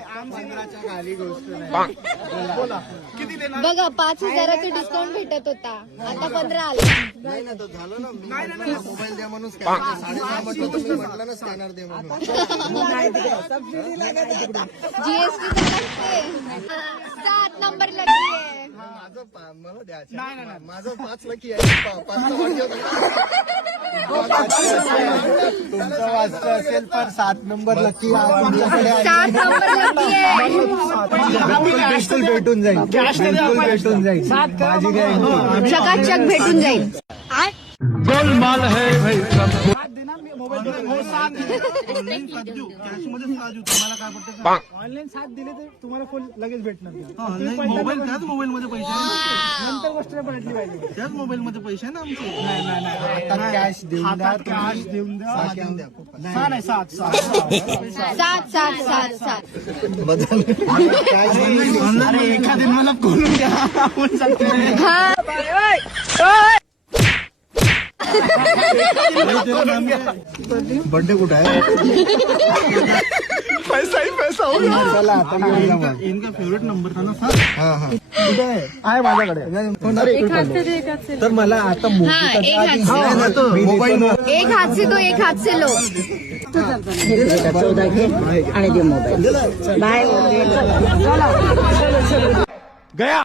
खाली गोष्ट नाही. किती देणार? बघा 5,000चा डिस्काउंट भेटत होता, आता 15 आला. नाही ना, तो झालं ना. मोबाईल द्या म्हणून स्कॅनर 6.5 म्हटलं तर मी म्हटलं ना स्कॅनर दे म्हणून. जीएसटी 7 नंबर लकी आहे. मला द्यायचं नाही. माझं 5 लकी आहे. 5 वाजता असेल पण 7 नंबर लकी 7 नंबर लकी आहे. बिलकुल भेटून जाईल. बिलकुल भेटून जाईल. माझी गॅरंटी. चकाचक भेटून जाईल. गोलमाल है भाई सब ऑनलाईन 7 दिले तर तुम्हाला फोन लगेच भेटणार. मोबाईल त्याच मोबाईल मध्ये पैसे आहे. नंतर गोष्ट पडली पाहिजे. त्याच मोबाईल मध्ये पैसे आहे ना आमचे. नाही कॅश देऊन द्या. कॅश देऊन द्या. 6 नाही 7. 7 बदल अरे एखाद्या मला करून द्या. आपण बर्थडे कुठं आहे? पैसा ही पैसा हो गया. चला आता इनका फेवरेट नंबर था ना सर. कुठे आहे माझ्याकडे. तर मला आता मोबाईल एक हाथ से दो, एक हाथ से लो. आणि दे मोबाईल बाय. गया